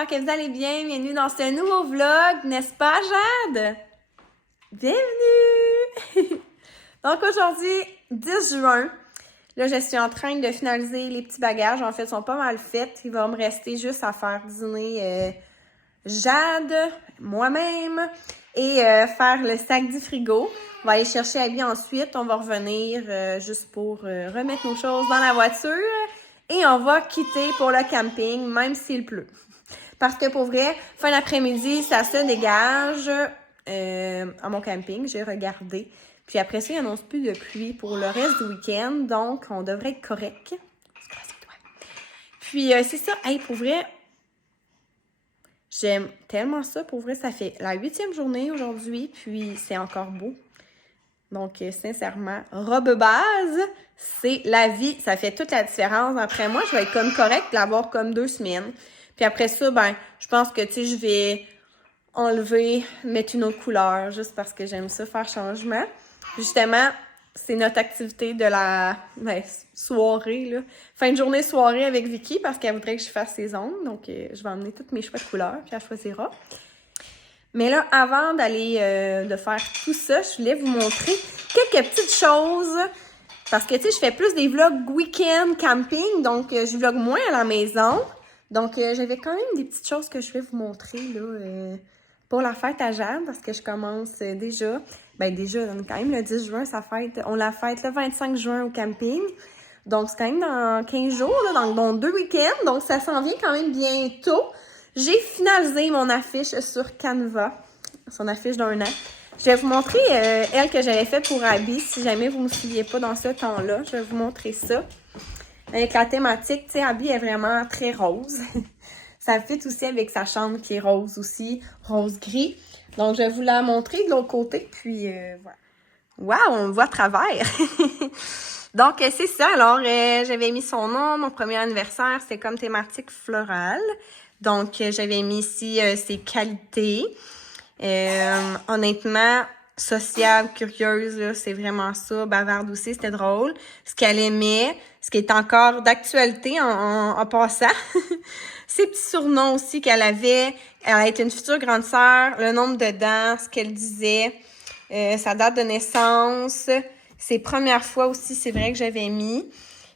j'espère que vous allez bien. Bienvenue dans ce nouveau vlog, n'est-ce pas, Jade? Bienvenue! Donc aujourd'hui, 10 juin, là je suis en train de finaliser les petits bagages. En fait, ils sont pas mal faits. Il va me rester juste à faire dîner Jade, moi-même et faire le sac du frigo. On va aller chercher Abby ensuite. On va revenir juste pour remettre nos choses dans la voiture. Et on va quitter pour le camping, même s'il pleut. Parce que pour vrai, fin d'après-midi, ça se dégage à mon camping. J'ai regardé. Puis après ça, il n'annonce plus de pluie pour le reste du week-end. Donc, on devrait être correct. Puis, c'est ça. Hey, pour vrai, j'aime tellement ça. Pour vrai, ça fait la 8e journée aujourd'hui. Puis, c'est encore beau. Donc, sincèrement, robe base, c'est la vie. Ça fait toute la différence. Après moi, je vais être comme correcte, l'avoir comme 2 semaines. Puis après ça, ben, je pense que, tu sais, je vais enlever, mettre une autre couleur, juste parce que j'aime ça, faire changement. Justement, c'est notre activité de la soirée, là. Fin de journée soirée avec Vicky, parce qu'elle voudrait que je fasse ses ongles. Donc, je vais emmener toutes mes chouettes couleurs, puis elle choisira. Mais là, avant d'aller de faire tout ça, je voulais vous montrer quelques petites choses. Parce que, tu sais, je fais plus des vlogs week-end, camping, donc je vlog moins à la maison. Donc, j'avais quand même des petites choses que je vais vous montrer, là, pour la fête à Jade, parce que je commence déjà. Ben déjà, quand même, le 10 juin, on la fête le 25 juin au camping. Donc, c'est quand même dans 15 jours, là, dans 2 week-ends. Donc, ça s'en vient quand même bientôt. J'ai finalisé mon affiche sur Canva, son affiche d'1 an. Je vais vous montrer elle que j'avais faite pour Abby, si jamais vous ne me suiviez pas dans ce temps-là. Je vais vous montrer ça. Avec la thématique, tu sais, Abby est vraiment très rose. Ça fit aussi avec sa chambre qui est rose aussi, rose-gris. Donc, je vais vous la montrer de l'autre côté, puis voilà. Waouh, on voit à travers! Donc, c'est ça. Alors, j'avais mis son nom. Mon premier anniversaire, c'était comme thématique florale. Donc, j'avais mis ici ses qualités. Honnêtement, sociable, curieuse, là, c'est vraiment ça. Bavarde aussi, c'était drôle. Ce qu'elle aimait, ce qui est encore d'actualité en passant. Ses petits surnoms aussi qu'elle avait. Elle a été une future grande sœur. Le nombre de dents, ce qu'elle disait. Sa date de naissance. Ses premières fois aussi, c'est vrai que j'avais mis.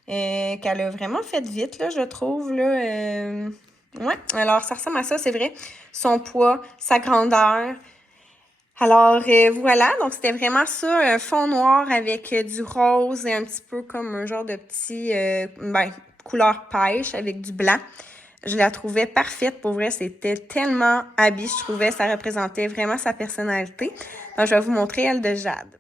Qu'elle a vraiment fait vite, là, je trouve, là. Ouais, alors ça ressemble à ça, c'est vrai. Son poids, sa grandeur. Alors, voilà, donc c'était vraiment ça, un fond noir avec du rose et un petit peu comme un genre de petit, couleur pêche avec du blanc. Je la trouvais parfaite, pour vrai, c'était tellement Abby, je trouvais, ça représentait vraiment sa personnalité. Donc, je vais vous montrer elle de Jade.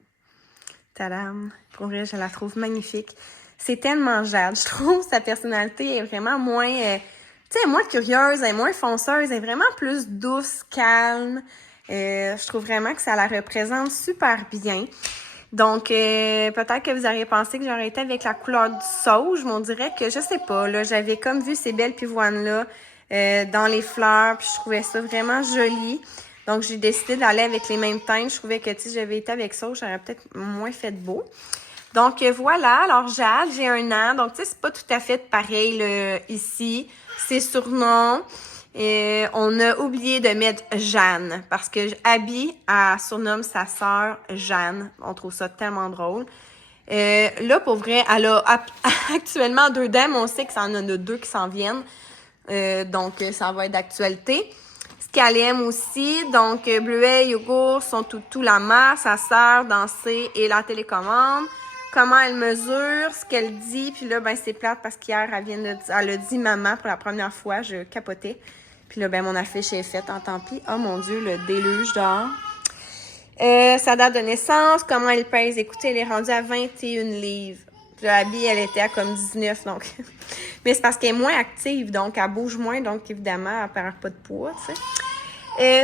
Tadam! Pour vrai, je la trouve magnifique. C'est tellement Jade, je trouve, sa personnalité est vraiment moins... tu sais, moins curieuse, elle est moins fonceuse, elle est vraiment plus douce, calme. Je trouve vraiment que ça la représente super bien. Donc, peut-être que vous auriez pensé que j'aurais été avec la couleur du sauge, mais on dirait que, je sais pas, là, j'avais comme vu ces belles pivoines-là dans les fleurs, puis je trouvais ça vraiment joli. Donc, j'ai décidé d'aller avec les mêmes teintes. Je trouvais que, tu sais, j'avais été avec sauge, j'aurais peut-être moins fait beau. Donc, voilà. Alors, Jade, j'ai 1 an. Donc, tu sais, c'est pas tout à fait pareil là, ici. Ses surnoms. On a oublié de mettre Jeanne. Parce que Abby, elle surnomme sa sœur Jeanne. On trouve ça tellement drôle. Là, pour vrai, elle a actuellement 2 dents, mais on sait que ça en a 2 qui s'en viennent. Donc, ça va être d'actualité. Ce qu'elle aime aussi, donc, bleuet, yogourt, son toutou, la mère, sa sœur, danser et la télécommande. Comment elle mesure, ce qu'elle dit. Puis là, ben c'est plate parce qu'hier, elle a dit maman pour la première fois. Je capotais. Puis là, ben mon affiche est faite en tant pis. Oh mon Dieu, le déluge dehors. Sa date de naissance, comment elle pèse. Écoutez, elle est rendue à 21 livres. Puis là, Abby, elle était à comme 19, donc... Mais c'est parce qu'elle est moins active, donc elle bouge moins. Donc, évidemment, elle perd pas de poids, tu sais.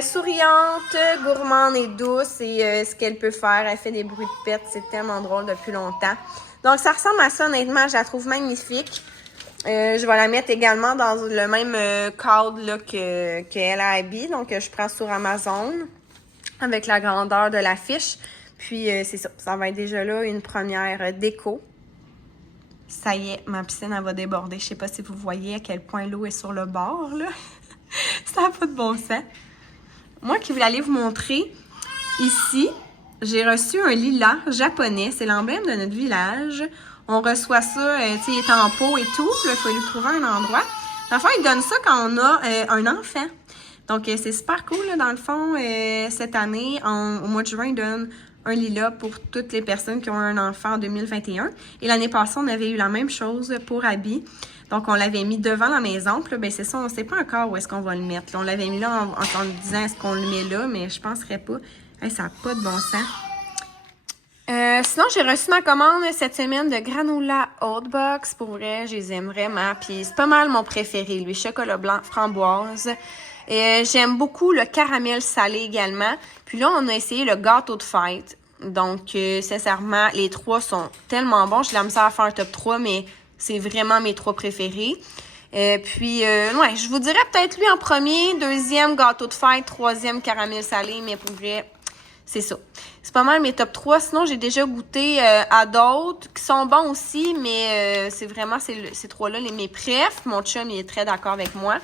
Souriante, gourmande et douce et ce qu'elle peut faire, elle fait des bruits de pète, c'est tellement drôle depuis longtemps. Donc ça ressemble à ça, honnêtement, je la trouve magnifique. Je vais la mettre également dans le même cadre là, qu'elle a Abby, donc je prends sur Amazon avec la grandeur de l'affiche. Puis c'est ça, ça va être déjà là une première déco. Ça y est, ma piscine elle va déborder. Je sais pas si vous voyez à quel point l'eau est sur le bord là. Ça n'a pas de bon sens. Moi qui voulais aller vous montrer, ici, j'ai reçu un lilas japonais. C'est l'emblème de notre village. On reçoit ça, tu sais, il est en pot et tout. Là, il faut lui trouver un endroit. Dans le fond, ils donnent ça quand on a un enfant. Donc, c'est super cool, là, dans le fond. Cette année, au mois de juin, ils donnent un lilas pour toutes les personnes qui ont un enfant en 2021. Et l'année passée, on avait eu la même chose pour Abby. Donc, on l'avait mis devant la maison. Puis là, ben, c'est ça, on ne sait pas encore où est-ce qu'on va le mettre. Là, on l'avait mis là en disant est-ce qu'on le met là, mais je ne penserais pas. Hey, ça n'a pas de bon sens. Sinon, j'ai reçu ma commande cette semaine de granola Oatbox. Pour vrai, je les aime vraiment. Puis c'est pas mal mon préféré, lui. Chocolat blanc, framboise. J'aime beaucoup le caramel salé également. Puis là, on a essayé le gâteau de fête. Donc, sincèrement, les trois sont tellement bons. J'ai la misère à faire un top 3, mais c'est vraiment mes trois préférés. Ouais, je vous dirais peut-être lui en premier, deuxième gâteau de fête, troisième caramel salé, mais pour vrai, c'est ça. C'est pas mal mes top 3. Sinon, j'ai déjà goûté à d'autres qui sont bons aussi, mais c'est vraiment ces trois-là mes préfs. Mon chum, il est très d'accord avec moi.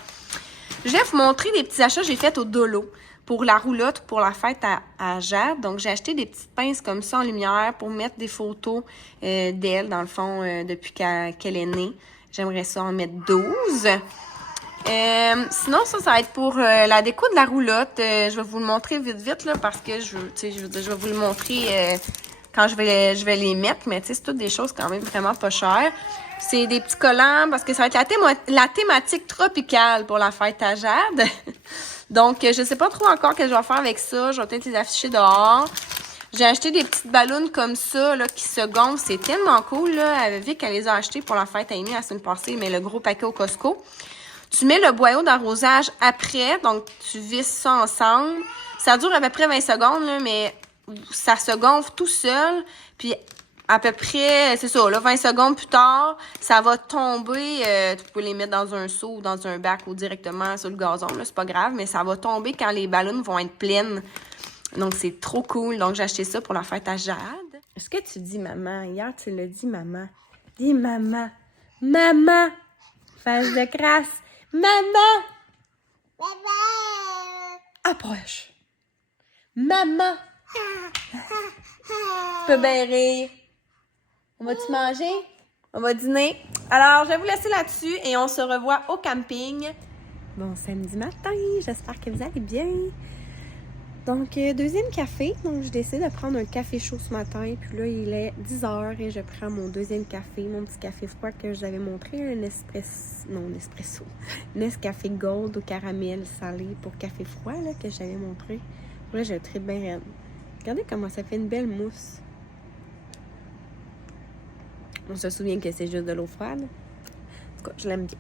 Je vais vous montrer des petits achats que j'ai faits au Dolo pour la roulotte, pour la fête à Jade. Donc, j'ai acheté des petites pinces comme ça en lumière pour mettre des photos d'elle, dans le fond, depuis qu'elle est née. J'aimerais ça en mettre 12. Sinon, ça va être pour la déco de la roulotte. Je vais vous le montrer vite, là, parce que je vais vous le montrer quand je vais les mettre. Mais tu sais, c'est toutes des choses quand même vraiment pas chères. C'est des petits collants parce que ça va être la thématique tropicale pour la fête à Jade. Donc, je sais pas trop encore ce que je vais faire avec ça. Je vais peut-être les afficher dehors. J'ai acheté des petites ballons comme ça, là, qui se gonflent. C'est tellement cool, là. Vic, elle les a achetés pour la fête à Amy la semaine passée, mais le gros paquet au Costco. Tu mets le boyau d'arrosage après, donc tu visses ça ensemble. Ça dure à peu près 20 secondes, là, mais ça se gonfle tout seul. Puis à peu près, c'est ça, là, 20 secondes plus tard, ça va tomber. Tu peux les mettre dans un seau ou dans un bac ou directement sur le gazon, là, c'est pas grave, mais ça va tomber quand les ballons vont être pleines. Donc, c'est trop cool. Donc, j'ai acheté ça pour la fête à Jade. Est-ce que tu dis maman? Hier, tu l'as dit maman. Dis maman. Maman! Face de crasse. Maman! Maman! Approche. Maman! Tu peux bien rire. On va-tu manger? On va dîner. Alors, je vais vous laisser là-dessus et on se revoit au camping. Bon samedi matin. J'espère que vous allez bien. Donc, deuxième café. Donc, je décide de prendre un café chaud ce matin. Puis là, il est 10h et je prends mon deuxième café, mon petit café froid que je vous avais montré. Un Nespresso. Nescafé Gold au caramel salé pour café froid, là, que j'avais montré. Là, je le traite bien raide. Regardez comment ça fait une belle mousse. On se souvient que c'est juste de l'eau froide. En tout cas, je l'aime bien.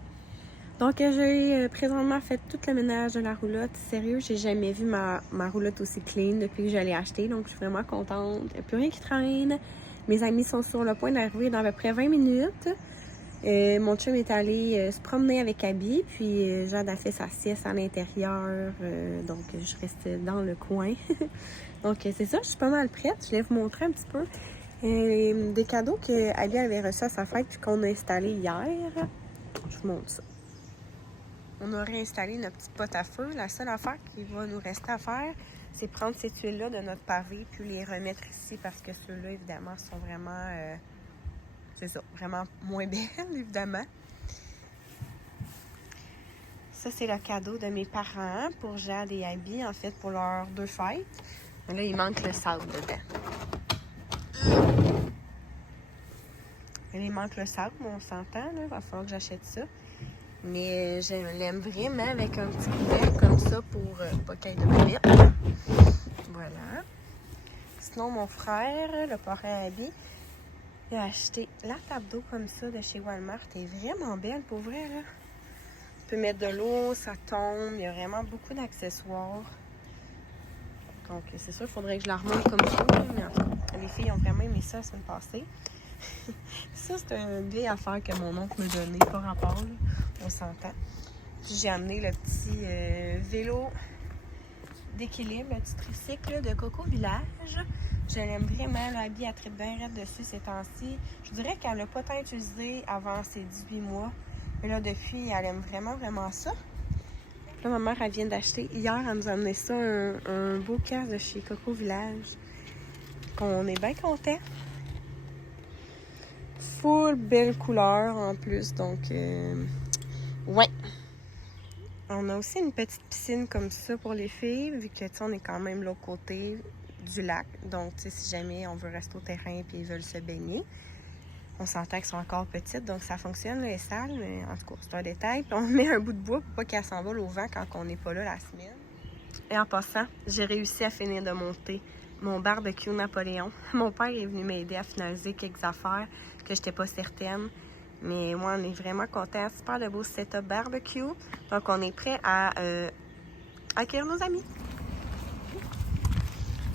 Donc, j'ai présentement fait tout le ménage de la roulotte. Sérieux, j'ai jamais vu ma roulotte aussi clean depuis que je l'ai achetée. Donc, je suis vraiment contente. Il n'y a plus rien qui traîne. Mes amis sont sur le point d'arriver dans à peu près 20 minutes. Mon chum est allé se promener avec Abby. Puis, Jade a fait sa sieste à l'intérieur. Donc, je reste dans le coin. Donc, c'est ça. Je suis pas mal prête. Je vais vous montrer un petit peu des cadeaux qu'Abby avait reçus à sa fête puis qu'on a installé hier. Je vous montre ça. On a réinstallé notre petite pote à feu. La seule affaire qui va nous rester à faire, c'est prendre ces tuiles-là de notre pavé puis les remettre ici parce que ceux-là, évidemment, sont vraiment, c'est ça, vraiment moins belles, évidemment. Ça, c'est le cadeau de mes parents pour Jade et Abby, en fait, pour leurs 2 fêtes. Mais là, il manque le sable dedans. Il manque le sable, on s'entend, là. Il va falloir que j'achète ça. Mais je l'aime vraiment avec un petit couvercle comme ça pour pas qu'il y ait de bébête. Voilà. Sinon, mon frère, le parrain Abby, il a acheté la table d'eau comme ça de chez Walmart. Elle est vraiment belle, pour vrai, là. Tu peux mettre de l'eau, ça tombe. Il y a vraiment beaucoup d'accessoires. Donc, c'est sûr, il faudrait que je la remonte comme ça. Mais en tout cas, les filles ont vraiment aimé ça la semaine passée. Ça, c'est une vieille affaire que mon oncle m'a donnée, pas rapport, là. On s'entend. J'ai amené le petit vélo d'équilibre, le petit tricycle de Coco Village. Je l'aime vraiment. La Abby, elle tripe bien raide dessus ces temps-ci. Je dirais qu'elle l'a pas tant utilisé avant ses 18 mois. Mais là, depuis, elle aime vraiment, vraiment ça. Là, ma mère, elle vient d'acheter. Hier, elle nous a amené ça, un beau casque de chez Coco Village. Qu'on est bien contents. Full belle couleur en plus, donc ouais. On a aussi une petite piscine comme ça pour les filles, vu que on est quand même l'autre côté du lac. Donc, si jamais on veut rester au terrain et ils veulent se baigner, on s'entend qu'elles sont encore petites, donc ça fonctionne les salles, mais en tout cas, c'est un détail. Puis on met un bout de bois pour pas qu'elle s'envole au vent quand on n'est pas là la semaine. Et en passant, j'ai réussi à finir de monter mon barbecue Napoléon. Mon père est venu m'aider à finaliser quelques affaires que j'étais pas certaine. Mais moi, on est vraiment contents. Super de beau setup barbecue. Donc, on est prêt à accueillir nos amis.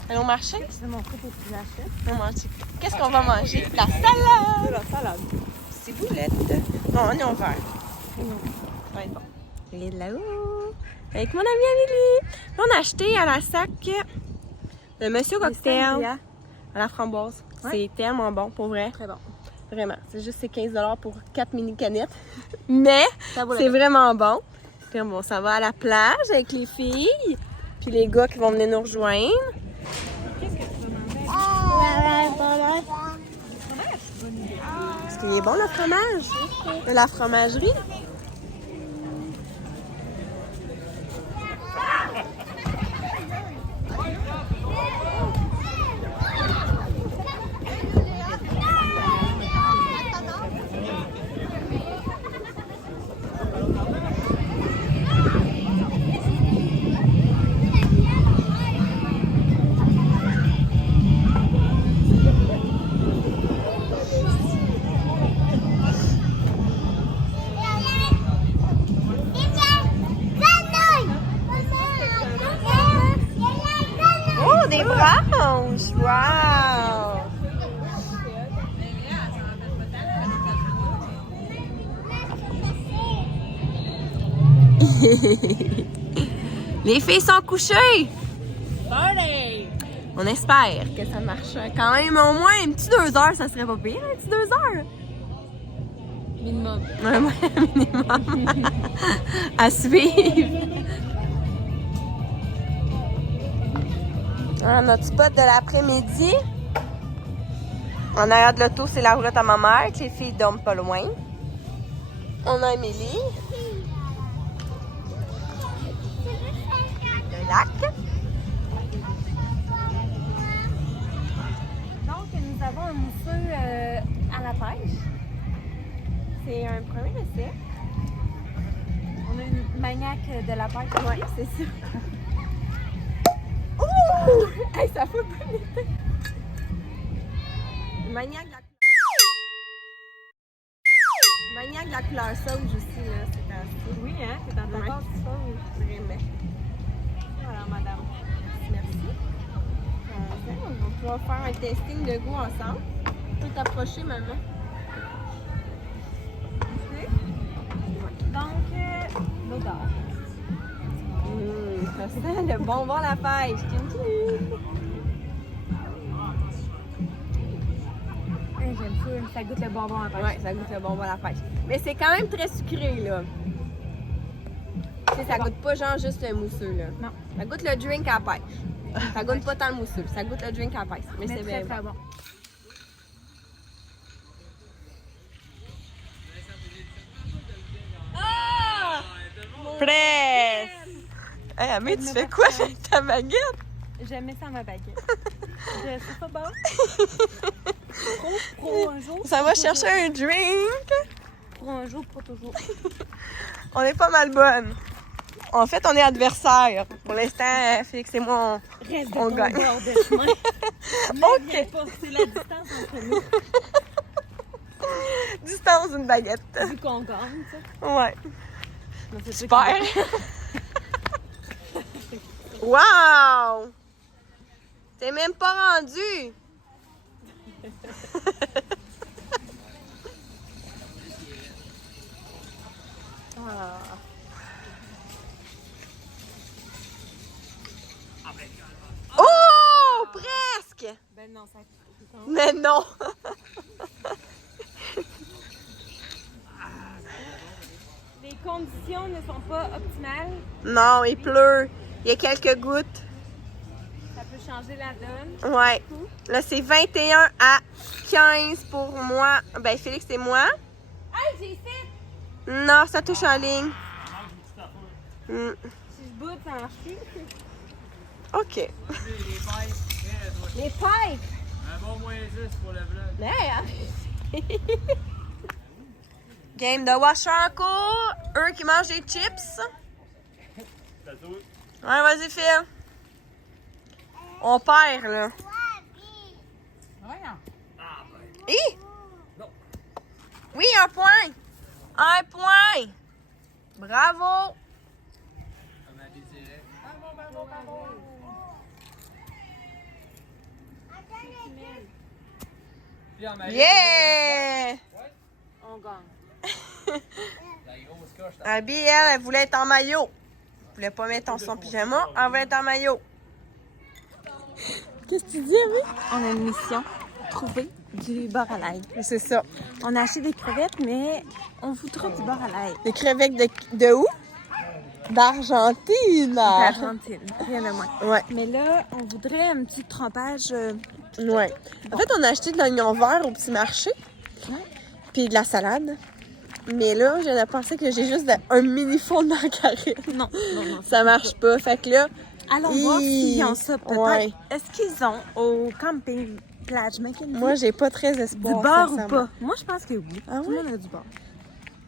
Allons marcher? Je vais montrer pour que tu l'achètes. On mange. Qu'est-ce qu'on va manger? La salade! La salade. C'est boulette. Non, on est en vert. Non. Ça va être bon. Il est là-haut. Avec mon ami Amélie. Là, on a acheté à la sac le Monsieur Cocktail à la framboise. Ouais. C'est tellement bon, pour vrai. Très bon. Vraiment. C'est juste 15 $ pour 4 mini canettes. Mais Ça vaut la c'est peine. vraiment bon. Puis bon, ça va à la plage avec les filles. Puis les gars qui vont venir nous rejoindre. Qu'est-ce que tu vas manger? Est-ce qu'il est bon le fromage? De la fromagerie? Oh, des branches! Wow! Les filles sont couchées! Party! On espère que ça marche quand même au moins un petit 2 heures, ça serait pas pire, un petit 2 heures. Minimum. Ouais, minimum. À suivre. Alors, notre spot de l'après-midi. En arrière de l'auto, c'est la roulotte à ma mère, que les filles dorment pas loin. On a Amélie. Le lac. Donc, nous avons un mousseux à la pêche. C'est un premier essai. On a une maniaque de la pêche. Ouais, c'est ça. Ouh! Hey, ça fait pas l'été. Maniaque de la Maniaque de la couleur sauge aussi, là, c'est assez. Oui, hein? C'est dans ta Ouais. passe, tu sais. Vraiment. Voilà, madame. Merci. On va pouvoir faire un testing de goût ensemble. Tu peux t'approcher, maman. Donc, l'odeur. Ça sent le bonbon à la pêche. J'aime ça. Ça goûte le bonbon à pêche. Ouais, ça goûte le bonbon à la pêche. Mais c'est quand même très sucré, là. Tu sais, ça goûte pas genre juste le mousseux, là. Non. Ça goûte le drink à la pêche. Ça goûte pas tant le mousseux, ça goûte le drink à la pêche. Mais c'est bien très, très bon. bon. Presse! Hey, Amé, tu fais quoi avec ta baguette? J'aimais ça ma baguette. Je sais pas bon. Pro un jour. Ça va chercher un drink. Pro un jour, pro toujours. On est pas mal bonne. En fait, on est adversaires. Pour l'instant, Félix et moi, Reste de on ton gagne. bord de chemin. Ok. Viens pas, c'est la distance entre nous. Distance d'une baguette. Vu qu'on gagne, ça. Ouais. Non, c'est Super. Wow! T'es même pas rendu. Ah. Oh! Presque! Ben non, ça Mais non! les conditions conditions ne sont pas optimales. Non, il pleut. Il y a quelques gouttes. Ça peut changer la donne. Ouais. Là, c'est 21 à 15 pour moi. Ben, Félix et moi. Hey, j'ai fait! Non, ça touche en ligne. Mm. Si je boude, ça marche plus. OK. Les pipes! Un bon moins 10 pour le vlog. Hey, Game de washer en cours. Eux qui mangent des chips. T'as tout? Ouais, vas-y, Phil. On perd, là. Hi! Oui, un point! Un point! Bravo! On a des directs. Puis en maillot, Yeah! on gagne. la grosse coche, Abby, elle voulait être en maillot. Elle voulait pas mettre son pyjama, elle voulait être en maillot. Qu'est-ce que tu dis, oui? On a une mission. Trouver du beurre à l'ail. C'est ça. On a acheté des crevettes, mais on voudrait du beurre à l'ail. Des crevettes de où? D'Argentine! Argentine, rien de moins. Ouais, Mais là, on voudrait un petit trempage. ouais. En fait, on a acheté de l'oignon vert au petit marché. Ouais. Puis de la salade. Mais là, je pensais que j'ai juste un mini fond de margarine. Non, non, non. Ça marche pas. Fait que là, Allons voir s'ils ont ça, peut-être. Ouais. Est-ce qu'ils ont au camping plage McKenzie moi, j'ai pas très du espoir. beurre ou sincèrement. pas? Moi, je pense que oui. Ah Tout le monde a du beurre.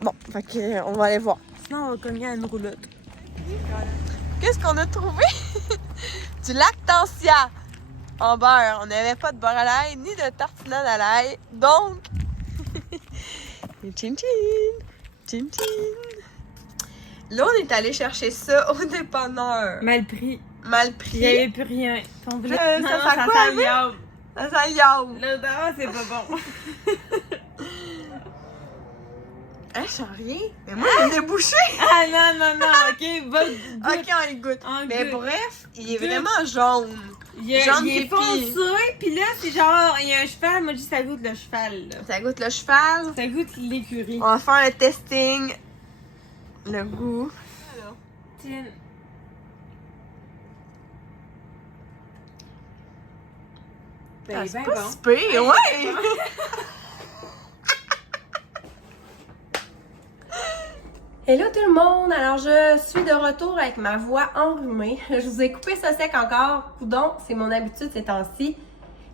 Bon, fait que, on va aller voir. Sinon, on va cogner à une roulotte. Qu'est-ce qu'on a trouvé? Du lactantia en beurre. On n'avait pas de beurre à l'ail ni de tartinade à l'ail. Donc, chin chin, chin chin. Là, on est allé chercher ça au dépanneur. Mal pris. Mal Il pris. n'y avait plus rien. Ton blé. Ça Non, sent ça quoi, sent liable. Ça sent le yaourt. L'odeur, c'est pas bon. Hein, je sens rien. Mais moi, il est bouché. Ah non, non, non. OK, va. Ok, on le goûte. On Mais goûte. bref, il est Goûte. vraiment jaune. Il Jaune est pipi. foncé, puis là, c'est genre, il y a un cheval. Moi, je dis, ça goûte le cheval, là. Ça goûte le cheval. Ça goûte l'écurie. On va faire le testing. Le goût. Tiens. Ah, Ben, c'est ben pas bon. si pire, ouais! Hello tout le monde! Alors je suis de retour avec ma voix enrhumée. Je vous ai coupé ça sec encore. Coudon, c'est mon habitude ces temps-ci.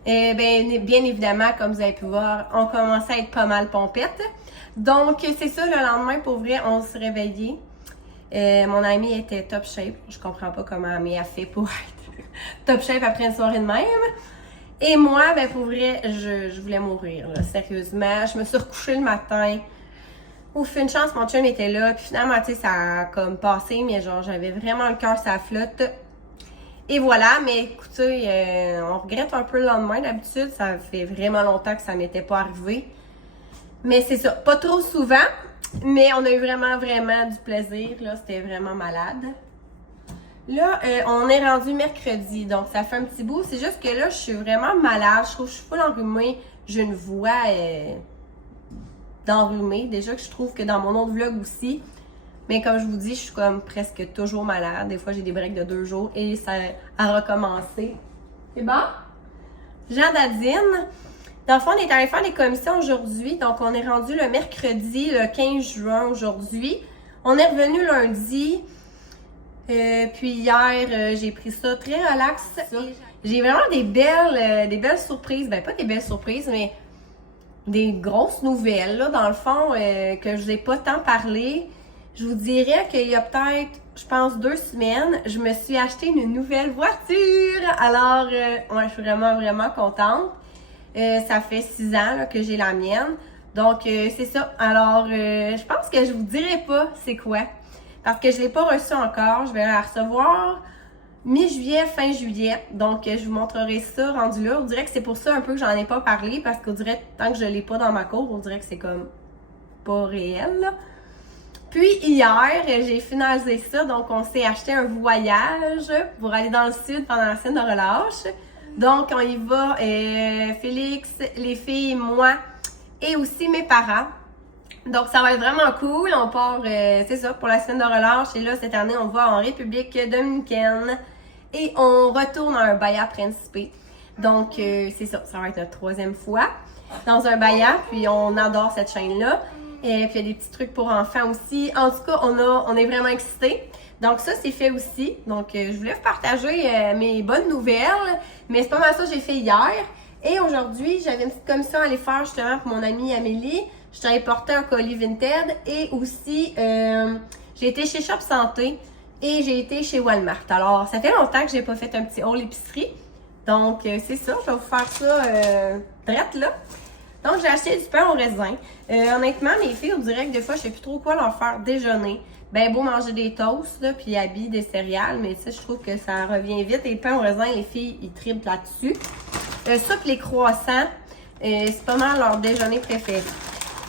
Bien évidemment, comme vous avez pu voir, on commençait à être pas mal pompette. Donc c'est ça, le lendemain, pour vrai, on se réveillait. Mon amie était top shape. Je comprends pas comment elle a fait pour être top shape après une soirée de même. Et moi, ben pour vrai, je voulais mourir, là, sérieusement. Je me suis recouchée le matin. Ouf, une chance, mon chum était là. Puis finalement, tu sais, ça a comme passé, mais genre, j'avais vraiment le cœur sur la flotte. Et voilà, mais écoutez, on regrette un peu le lendemain. D'habitude, ça fait vraiment longtemps que ça m'était pas arrivé. Mais c'est ça, pas trop souvent. Mais on a eu vraiment du plaisir, là. C'était vraiment malade. Là, on est rendu mercredi, donc ça fait un petit bout. C'est juste que là, je suis vraiment malade. Je trouve que je suis full enrhumée. J'ai une voix d'enrhumée. Déjà que je trouve que dans mon autre vlog aussi. Mais comme je vous dis, je suis comme presque toujours malade. Des fois, j'ai des breaks de 2 jours et ça a recommencé. C'est bon? Jean Dadine. Dans le fond, on est allé faire des commissions aujourd'hui. Donc, on est rendu le mercredi, le 15 juin aujourd'hui. On est revenu lundi. Puis hier, j'ai pris ça très relax. J'ai vraiment des belles surprises. Ben, pas des belles surprises, mais des grosses nouvelles, là, dans le fond, que je n'ai pas tant parlé. Je vous dirais qu'il y a peut-être, je pense, 2 semaines, je me suis acheté une nouvelle voiture. Alors, ouais, je suis vraiment contente. Ça fait 6 ans là, que j'ai la mienne. Donc, c'est ça. Alors, je pense que je vous dirai pas c'est quoi. Parce que je ne l'ai pas reçue encore. Je vais la recevoir mi-juillet, fin juillet. Donc, je vous montrerai ça rendu là. On dirait que c'est pour ça un peu que j'en ai pas parlé. Parce qu'on dirait, tant que je ne l'ai pas dans ma cour, on dirait que c'est comme pas réel, là. Puis, hier, j'ai finalisé ça. Donc, on s'est acheté un voyage pour aller dans le sud pendant la semaine de relâche. Donc, on y va, Félix, les filles, moi et aussi mes parents. Donc, ça va être vraiment cool. On part, c'est ça, pour la semaine de relâche. Et là, cette année, on va en République dominicaine. Et on retourne à un Bahia Principe. Donc, c'est ça, ça va être notre 3e fois dans un Bahia. Puis, on adore cette chaîne-là. Et puis, il y a des petits trucs pour enfants aussi. En tout cas, on est vraiment excités. Donc, ça, c'est fait aussi. Donc, je voulais vous partager mes bonnes nouvelles. Mais c'est pas mal ça que j'ai fait hier. Et aujourd'hui, j'avais une petite commission à aller faire justement pour mon amie Amélie. Je t'avais porté un colis Vinted et aussi j'ai été chez Shop Santé et j'ai été chez Walmart. Alors, ça fait longtemps que j'ai pas fait un petit haul épicerie. Donc, c'est ça, je vais vous faire ça direct là. Donc, j'ai acheté du pain au raisin. Honnêtement, mes filles, on dirait que des fois, je sais plus trop quoi leur faire déjeuner. Ben beau manger des toasts, là, puis habiller des céréales, mais tu sais, je trouve que ça revient vite. Et le pain au raisin, les filles, ils triplent là-dessus. Ça, puis les croissants, c'est pas mal leur déjeuner préféré.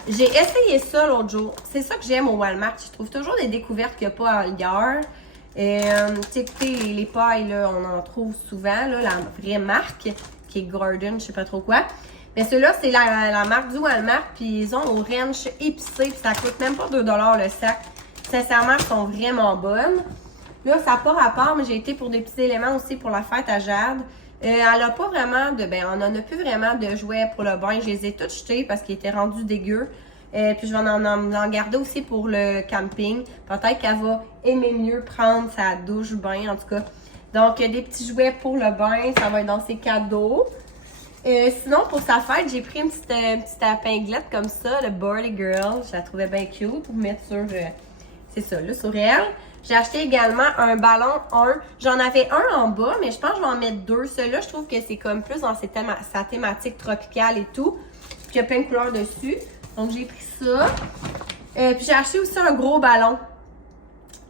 J'ai essayé ça l'autre jour. C'est ça que j'aime au Walmart. Je trouve toujours des découvertes qu'il n'y a pas ailleurs. Écoutez, les pailles, là, on en trouve souvent. Là, la vraie marque, qui est Gordon, je sais pas trop quoi. Mais ceux-là, c'est la marque du Walmart. Puis ils ont au ranch épicé. Puis ça coûte même pas 2 $ le sac. Sincèrement, elles sont vraiment bonnes. Là, ça n'a pas rapport, mais j'ai été pour des petits éléments aussi pour la fête à Jade. Elle a pas vraiment de... Ben, on en a plus vraiment de jouets pour le bain. Je les ai tous jetés parce qu'ils étaient rendus dégueux. Puis je vais en garder aussi pour le camping. Peut-être qu'elle va aimer mieux prendre sa douche bain, en tout cas. Donc, des petits jouets pour le bain. Ça va être dans ses cadeaux. Sinon, pour sa fête, j'ai pris une petite épinglette comme ça, le Birdie Girl. Je la trouvais bien cute pour mettre sur... c'est ça, là, sur elle. J'ai acheté également un ballon 1. J'en avais un en bas, mais je pense que je vais en mettre 2. Celui-là, je trouve que c'est comme plus dans sa thématique tropicale et tout. Puis il y a plein de couleurs dessus. Donc, j'ai pris ça. Puis j'ai acheté aussi un gros ballon.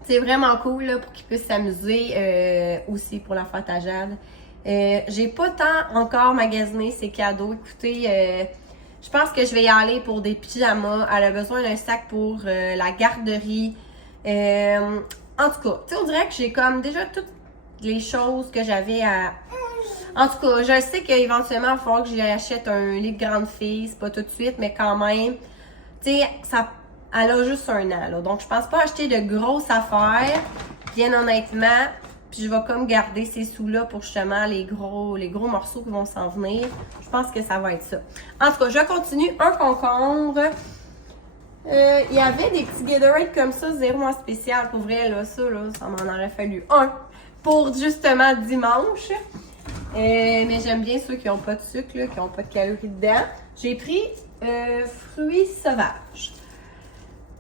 C'est vraiment cool là, pour qu'il puisse s'amuser aussi pour la fête à Jade. J'ai pas tant encore magasiné ses cadeaux. Écoutez, je pense que je vais y aller pour des pyjamas. Elle a besoin d'un sac pour la garderie. En tout cas, on dirait que j'ai comme déjà toutes les choses que j'avais à... En tout cas, je sais qu'éventuellement, il va falloir que j'achète un lit de grande fille. C'est pas tout de suite, mais quand même. Tu sais, elle a juste 1 an. Là, donc, je pense pas acheter de grosses affaires. Bien honnêtement. Puis, je vais comme garder ces sous-là pour justement les gros morceaux qui vont s'en venir. Je pense que ça va être ça. En tout cas, je continue. Un concombre. Il y avait des petits Gatorade comme ça, 0 en spécial. Pour vrai, là, ça m'en aurait fallu un pour justement dimanche. Mais j'aime bien ceux qui n'ont pas de sucre, là, qui n'ont pas de calories dedans. J'ai pris fruits sauvages.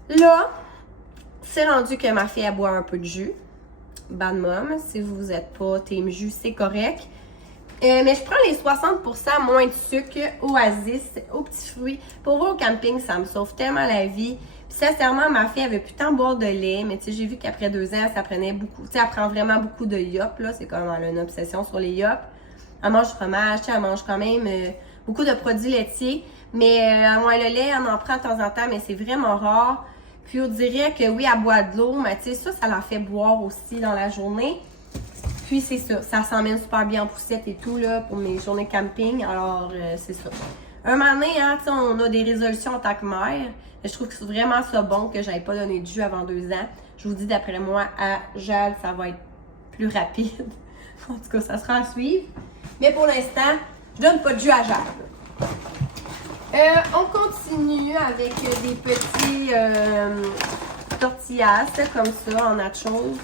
Là, c'est rendu que ma fille, elle boit un peu de jus. Bad mom, si vous n'êtes pas team jus, c'est correct. Mais je prends les 60% moins de sucre, Oasis, aux petits fruits. Pour voir au camping, ça me sauve tellement la vie. Puis sincèrement, ma fille avait plus tant boire de lait, mais tu sais, j'ai vu qu'après 2 ans, ça prenait beaucoup. Tu sais, elle prend vraiment beaucoup de yop, là. C'est comme elle a une obsession sur les yop. Elle mange du fromage, tu sais, elle mange quand même beaucoup de produits laitiers. Mais moi, le lait, elle en prend de temps en temps, mais c'est vraiment rare. Puis on dirait que oui, elle boit de l'eau, mais tu sais, ça la fait boire aussi dans la journée. Puis c'est ça s'emmène super bien en poussette et tout là pour mes journées camping. Alors c'est ça. Un moment donné, hein, on a des résolutions en tant que mère. Je trouve que c'est vraiment ça bon que j'avais pas donné de jus avant 2 ans. Je vous dis d'après moi, à Jade, ça va être plus rapide. En tout cas, ça sera à suivre. Mais pour l'instant, je donne pas de jus à Jade. On continue avec des petits tortillas comme ça en nachos.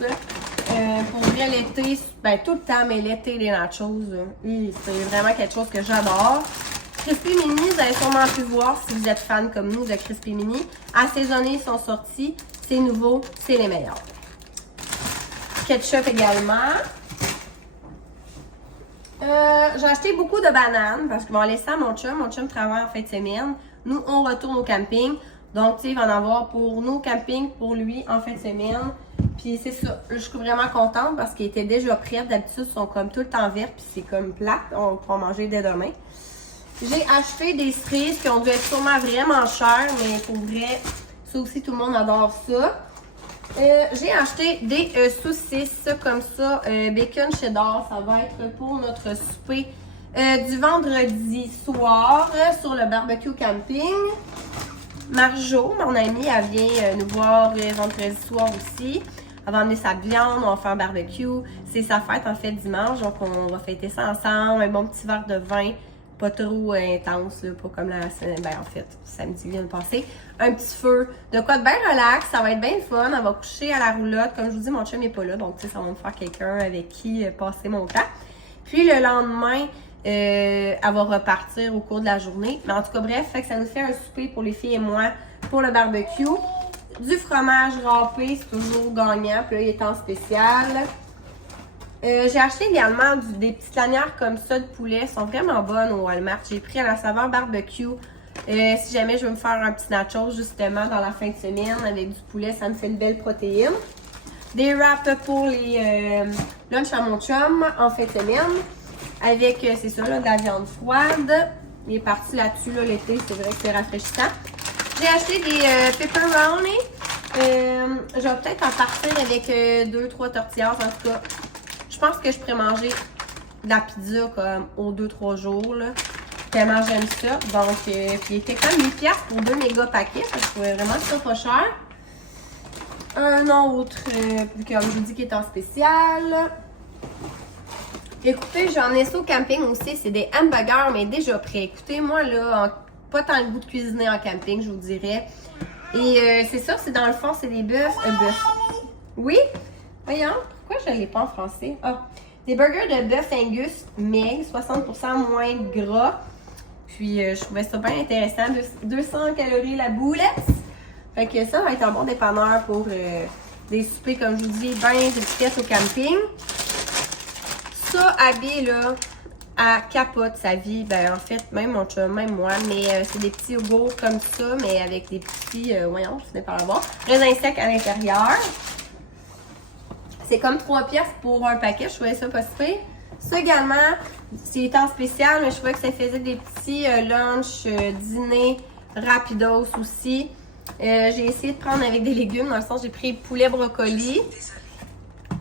Pour vrai, l'été, ben tout le temps, mais l'été, les nachos, c'est vraiment quelque chose que j'adore. Crispy Mini, vous allez sûrement pu voir si vous êtes fan comme nous de Crispy Mini. Assaisonnés, ils sont sortis. C'est nouveau, c'est les meilleurs. Ketchup également. J'ai acheté beaucoup de bananes parce que je vais laisser à mon chum. Mon chum travaille en fin de semaine. Nous, on retourne au camping. Donc, tu sais, il va en avoir pour nos campings, pour lui, en fin de semaine. Puis c'est ça, je suis vraiment contente parce qu'ils étaient déjà prêts. D'habitude, ils sont comme tout le temps verts, puis c'est comme plate. On va pouvoir manger dès demain. J'ai acheté des cerises qui ont dû être sûrement vraiment chères, mais pour vrai, ça aussi, tout le monde adore ça. J'ai acheté des saucisses comme ça, bacon cheddar. Ça va être pour notre souper du vendredi soir sur le barbecue camping. Marjo, mon amie, elle vient nous voir vendredi soir aussi. Elle va emmener sa viande, on va faire un barbecue. C'est sa fête en fait dimanche, donc on va fêter ça ensemble. Un bon petit verre de vin, pas trop intense, là, pas comme la semaine, ben en fait, samedi qui vient de passer. Un petit feu, de quoi de bien relax, ça va être bien fun. Elle va coucher à la roulotte. Comme je vous dis, mon chum n'est pas là, donc tu sais, ça va me faire quelqu'un avec qui passer mon temps. Puis le lendemain, elle va repartir au cours de la journée. Mais en tout cas, bref, fait que ça nous fait un souper pour les filles et moi pour le barbecue. Du fromage râpé, c'est toujours gagnant. Puis là, il est en spécial. J'ai acheté également des petites lanières comme ça de poulet. Elles sont vraiment bonnes au Walmart. J'ai pris à la saveur barbecue. Si jamais je veux me faire un petit nacho justement dans la fin de semaine avec du poulet, ça me fait une belle protéine. Des wraps pour les lunch à mon chum en fin de semaine. Avec, c'est ça, là, de la viande froide. Il est parti là-dessus, là, l'été, c'est vrai que c'est rafraîchissant. J'ai acheté des pepperoni. Je vais peut-être en partir avec 2-3 tortillas, en tout cas. Je pense que je pourrais manger de la pizza comme aux 2-3 jours, là. Tellement j'aime ça. Donc, puis il était comme 8$ pour 2 méga paquets. Je trouvais vraiment ça pas cher. Un autre, comme je vous dis, qui est en spécial. Écoutez, j'en ai ça au camping aussi. C'est des hamburgers, mais déjà prêts. Écoutez, moi, là, pas tant le goût de cuisiner en camping, je vous dirais. Et c'est ça, c'est dans le fond, c'est des bœufs. Oui? Voyons, pourquoi je ne l'ai pas en français? Ah, des burgers de bœuf Angus Meg, 60% moins gras. Puis, je trouvais ça bien intéressant. 200 calories la boulette. Fait que ça va être un bon dépanneur pour des soupers, comme je vous dis, bien efficaces au camping. Ça, Abby, là, elle capote sa vie. Ben, en fait, même mon chum, même moi. Mais c'est des petits yogourts comme ça, mais avec des petits, voyons, je ne sais pas l'avoir. Raisins secs à l'intérieur. C'est comme 3$ pour un paquet. Je trouvais ça pas si pire. Ça également, c'est en spécial, mais je trouvais que ça faisait des petits lunch, dîner rapidos aussi. J'ai essayé de prendre avec des légumes. Dans le sens, j'ai pris poulet brocoli.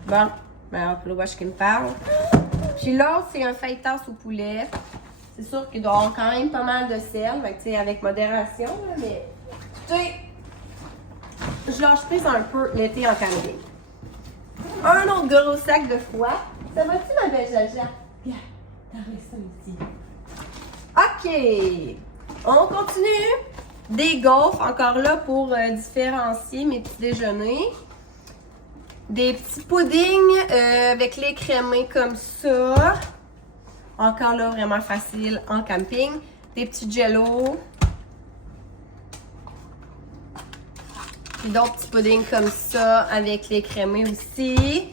Bon, ben, le watch qui me parle. Puis l'autre, c'est un fajitas au poulet. C'est sûr qu'il doit y avoir quand même pas mal de sel. Fait que, tu sais, avec modération, là, mais écoutez, je lâche prise un peu l'été en camping. Un autre gros sac de foie. Ça va-tu, ma belle Jaja? Viens, t'en restes ça ici. OK. On continue. Des gaufres, encore là, pour différencier mes petits déjeuners. Des petits puddings avec lait crémé comme ça. Encore là, vraiment facile en camping. Des petits jello. Puis d'autres petits puddings comme ça avec lait crémé aussi.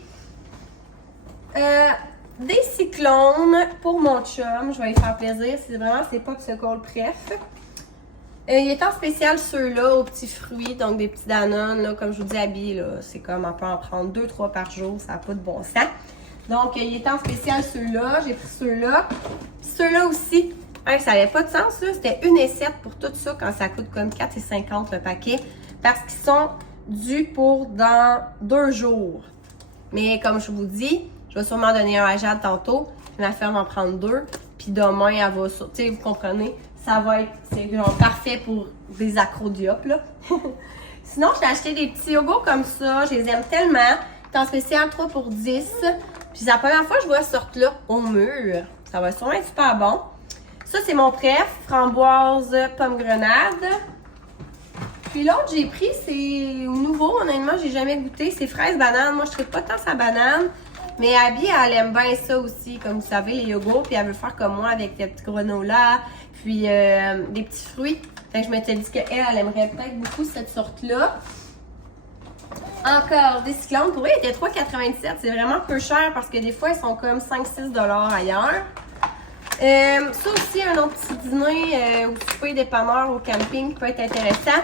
Des cyclones pour mon chum. Je vais lui faire plaisir. C'est vraiment ses popsicles préf. Il est en spécial ceux-là aux petits fruits, donc des petits Danone, là, comme je vous dis, Abby, là, c'est comme on peut en prendre 2-3 par jour, ça n'a pas de bon sens. Donc, il est en spécial ceux-là, j'ai pris ceux-là. Ceux-là aussi, hein, ça n'avait pas de sens, ça, c'était 1,7 pour tout ça quand ça coûte comme 4,50 le paquet, parce qu'ils sont dus pour dans 2 jours. Mais comme je vous dis, je vais sûrement donner un à Jade tantôt, je vais la faire en prendre 2, puis demain, elle va sortir, vous comprenez? Ça va être parfait pour des accro-diop, là. Sinon, j'ai acheté des petits yogourts comme ça. Je les aime tellement. C'est en spécial 3 pour 10. Puis c'est la première fois que je vois cette sorte-là au mur. Ça va sûrement être super bon. Ça, c'est mon préf. Framboise, pomme grenade. Puis l'autre, j'ai pris, c'est nouveau. Honnêtement, j'ai jamais goûté. C'est fraise banane. Moi, je ne pas tant sa banane. Mais Abby, elle aime bien ça aussi, comme vous savez, les yogourts. Puis elle veut faire comme moi avec des petits granola, puis des petits fruits. Fait que je m'étais dit qu'elle, elle aimerait peut-être beaucoup cette sorte-là. Encore des cyclones. Pour eux, ils étaient 3,97. C'est vraiment peu cher parce que des fois, ils sont comme 5-6$ ailleurs. Ça aussi, un autre petit dîner ou souper dépanneur au camping qui peut être intéressant.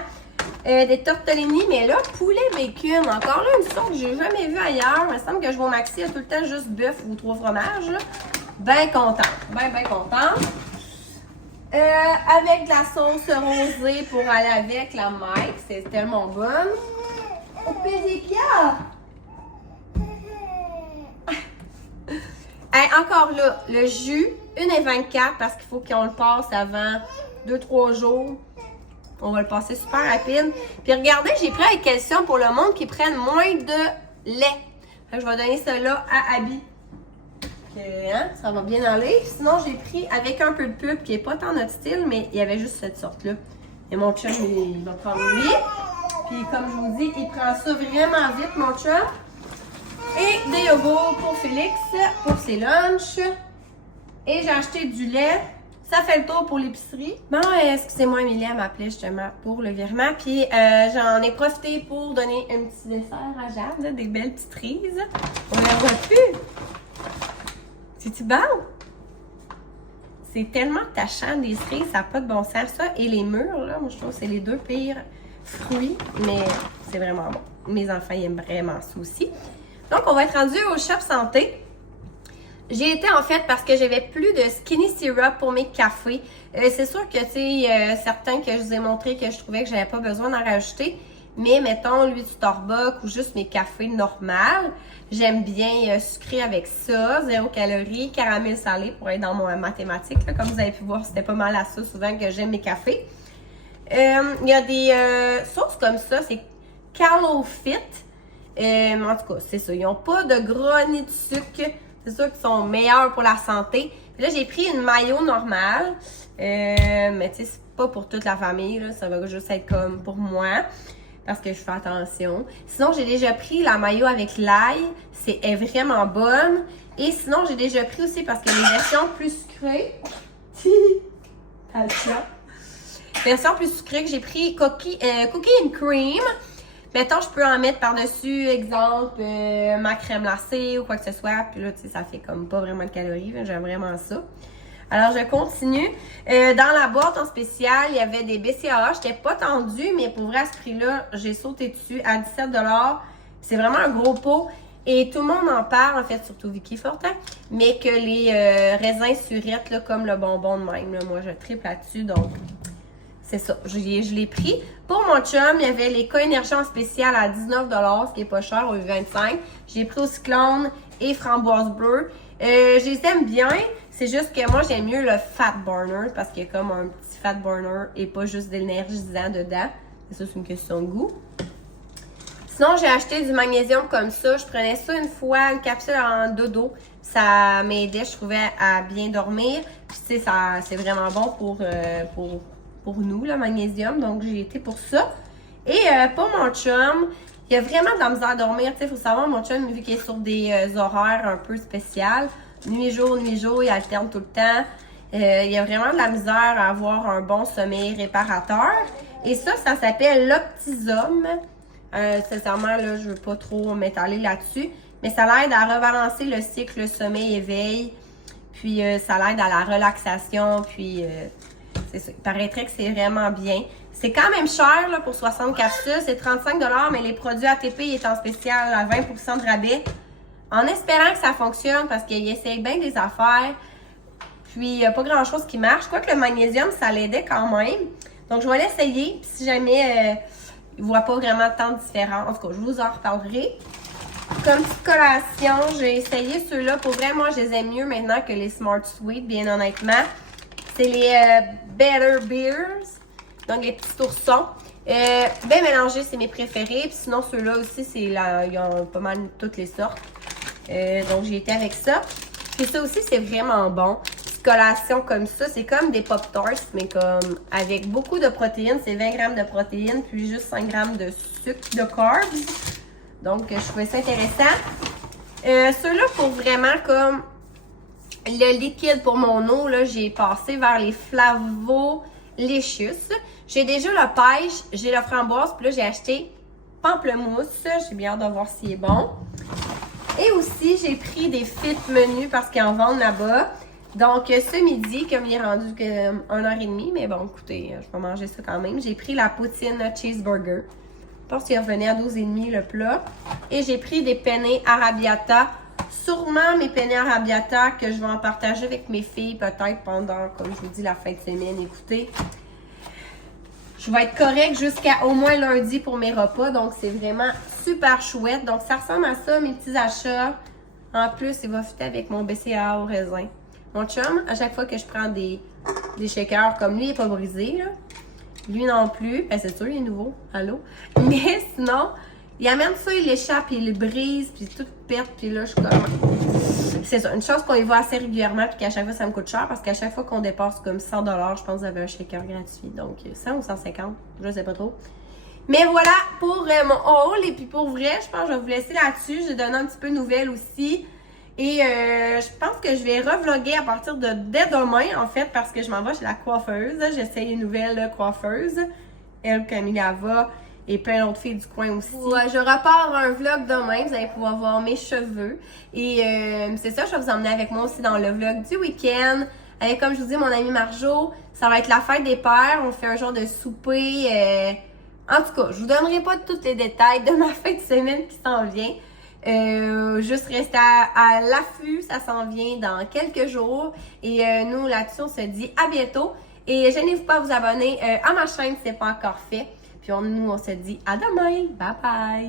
Des tortellini, mais là, poulet bacon. Encore là, une sorte que j'ai jamais vue ailleurs. Il me semble que je vais au Maxi, il y a tout le temps juste bœuf ou 3 fromages. Bien contente. Bien contente. Avec de la sauce rosée pour aller avec la Mike. C'est tellement bonne. Au pédicure. Encore là, le jus, 1,24 parce qu'il faut qu'on le passe avant 2-3 jours. On va le passer super rapide. Puis regardez, j'ai pris avec calcium pour le monde qui prennent moins de lait. Fait que je vais donner cela à Abby. Hein, ça va bien aller. Sinon, j'ai pris avec un peu de pulpe qui n'est pas tant notre style, mais il y avait juste cette sorte-là. Et mon chum, il va prendre lui. Puis comme je vous dis, il prend ça vraiment vite, mon chum. Et des yogourts pour Félix, pour ses lunchs. Et j'ai acheté du lait. Ça fait le tour pour l'épicerie. Bon, excusez-moi, Emilie, elle m'appelait justement pour le virement. Puis j'en ai profité pour donner un petit dessert à Jade, là, des belles petites cerises. On la voit plus. C'est-tu bon? C'est tellement tachant des cerises, ça n'a pas de bon sens. Ça et les mûres, là, moi je trouve que c'est les deux pires fruits, mais c'est vraiment bon. Mes enfants ils aiment vraiment ça aussi. Donc, on va être rendu au Shop Santé. J'ai été en fait parce que j'avais plus de skinny syrup pour mes cafés. C'est sûr que, tu sais, certains que je vous ai montré que je trouvais que j'avais pas besoin d'en rajouter. Mais mettons, lui du Starbucks ou juste mes cafés normaux, j'aime bien sucré avec ça, 0 calories, caramel salé pour être dans mon mathématique. Là. Comme vous avez pu voir, c'était pas mal à ça souvent que j'aime mes cafés. Il y a des sauces comme ça, c'est Calo Fit. En tout cas, c'est ça. Ils n'ont pas de gras ni de sucre. C'est sûr qu'ils sont meilleurs pour la santé. Puis là, j'ai pris une mayo normale. Mais tu sais, c'est pas pour toute la famille. Là. Ça va juste être comme pour moi. Parce que je fais attention. Sinon, j'ai déjà pris la mayo avec l'ail. Elle est vraiment bonne. Et sinon, j'ai déjà pris aussi parce que les versions plus sucrées. Version plus sucrée que j'ai pris cookie and cream. Mettons, je peux en mettre par-dessus, exemple, ma crème glacée ou quoi que ce soit. Puis là, tu sais, ça fait comme pas vraiment de calories. J'aime vraiment ça. Alors, je continue. Dans la boîte en spécial, il y avait des BCAA. Je n'étais pas tendue, mais pour vrai, à ce prix-là, j'ai sauté dessus à 17 $. C'est vraiment un gros pot. Et tout le monde en parle, en fait, surtout Vicky Fortin. Mais que les raisins surettes, là, comme le bonbon de même, là, moi, je triple là-dessus. Donc, c'est ça. Je l'ai pris. Pour mon chum, il y avait les Coénergie en spécial à 19 $, ce qui est pas cher, au 25. J'ai pris au cyclone et framboise bleue. Je les aime bien. C'est juste que moi, j'aime mieux le Fat Burner parce qu'il y a comme un petit Fat Burner et pas juste d'énergisant dedans. C'est ça, c'est une question de goût. Sinon, j'ai acheté du magnésium comme ça. Je prenais ça une fois, une capsule en dodo. Ça m'aidait, je trouvais, à bien dormir. Puis, tu sais, c'est vraiment bon pour nous, le magnésium. Donc, j'ai été pour ça. Et pour mon chum, il y a vraiment de la misère à dormir. Tu sais, il faut savoir, mon chum, vu qu'il est sur des horaires un peu spéciales, nuit-jour, il alterne tout le temps. Il y a vraiment de la misère à avoir un bon sommeil réparateur. Et ça s'appelle l'Optisum. Sincèrement, là, je veux pas trop m'étaler là-dessus. Mais ça l'aide à rebalancer le cycle sommeil-éveil. Puis, ça l'aide à la relaxation. Puis, c'est ça. Il paraîtrait que c'est vraiment bien. C'est quand même cher là, pour 60 capsules. C'est 35 $, mais les produits ATP est en spécial à 20% de rabais. En espérant que ça fonctionne parce qu'ils essayent bien des affaires. Puis, il n'y a pas grand-chose qui marche. Quoique le magnésium, ça l'aidait quand même. Donc, je vais l'essayer. Puis, si jamais il ne voit pas vraiment tant de différence, en tout cas, je vous en reparlerai. Comme petite collation, j'ai essayé ceux-là. Pour vrai, moi, je les aime mieux maintenant que les Smart Sweet, bien honnêtement. C'est les Better Beers. Donc, les petits oursons. Bien mélangés, c'est mes préférés. Puis sinon, ceux-là aussi, ils ont pas mal toutes les sortes. Donc, j'ai été avec ça. Puis ça aussi, c'est vraiment bon. Petite collation comme ça. C'est comme des Pop-Tarts, mais comme avec beaucoup de protéines. C'est 20 grammes de protéines, puis juste 5 grammes de sucre, de carbs. Donc, je trouvais ça intéressant. Ceux-là, pour vraiment comme le liquide pour mon eau, là, j'ai passé vers les Flavolicious. J'ai déjà le pêche, j'ai la framboise, puis là, j'ai acheté pamplemousse. J'ai bien hâte de voir s'il est bon. Et aussi, j'ai pris des fit menus parce qu'ils en vendent là-bas. Donc, ce midi, comme il est rendu que 1h30, mais bon, écoutez, je vais manger ça quand même. J'ai pris la poutine cheeseburger. Je pense qu'il revenait à 12,5 le plat. Et j'ai pris des penne arrabbiata. Sûrement mes penne arrabbiata que je vais en partager avec mes filles peut-être pendant, comme je vous dis, la fin de semaine. Écoutez, je vais être correcte jusqu'à au moins lundi pour mes repas. Donc, c'est vraiment super chouette. Donc, ça ressemble à ça, mes petits achats. En plus, il va fitter avec mon BCAA au raisin. Mon chum, à chaque fois que je prends des shakers comme lui, il n'est pas brisé, là. Lui non plus. Ben, c'est sûr, il est nouveau. Allô? Mais sinon, il amène ça, il l'échappe, il le brise, puis tout pète, puis là, je suis comme... C'est ça, une chose qu'on y voit assez régulièrement, puis qu'à chaque fois, ça me coûte cher, parce qu'à chaque fois qu'on dépasse comme 100 $, je pense que vous avez un shaker gratuit. Donc, 100 ou 150, je sais pas trop. Mais voilà pour mon haul. Et puis pour vrai, je pense que je vais vous laisser là-dessus. Je vais donner un petit peu de nouvelles aussi. Et je pense que je vais revlogger à partir de dès demain, en fait, parce que je m'en vais chez la coiffeuse. J'essaye une nouvelle coiffeuse. Elle, Camilla va, et plein d'autres filles du coin aussi. Ouais, je repars un vlog demain. Vous allez pouvoir voir mes cheveux. Et c'est ça, je vais vous emmener avec moi aussi dans le vlog du week-end. Avec, comme je vous dis, mon amie Marjo. Ça va être la fête des pères. On fait un genre de souper... En tout cas, je vous donnerai pas tous les détails de ma fin de semaine qui s'en vient. Juste rester à l'affût, ça s'en vient dans quelques jours. Et nous, là-dessus, on se dit à bientôt. Et gênez-vous pas à vous abonner à ma chaîne si ce n'est pas encore fait. Puis nous, on se dit à demain. Bye bye!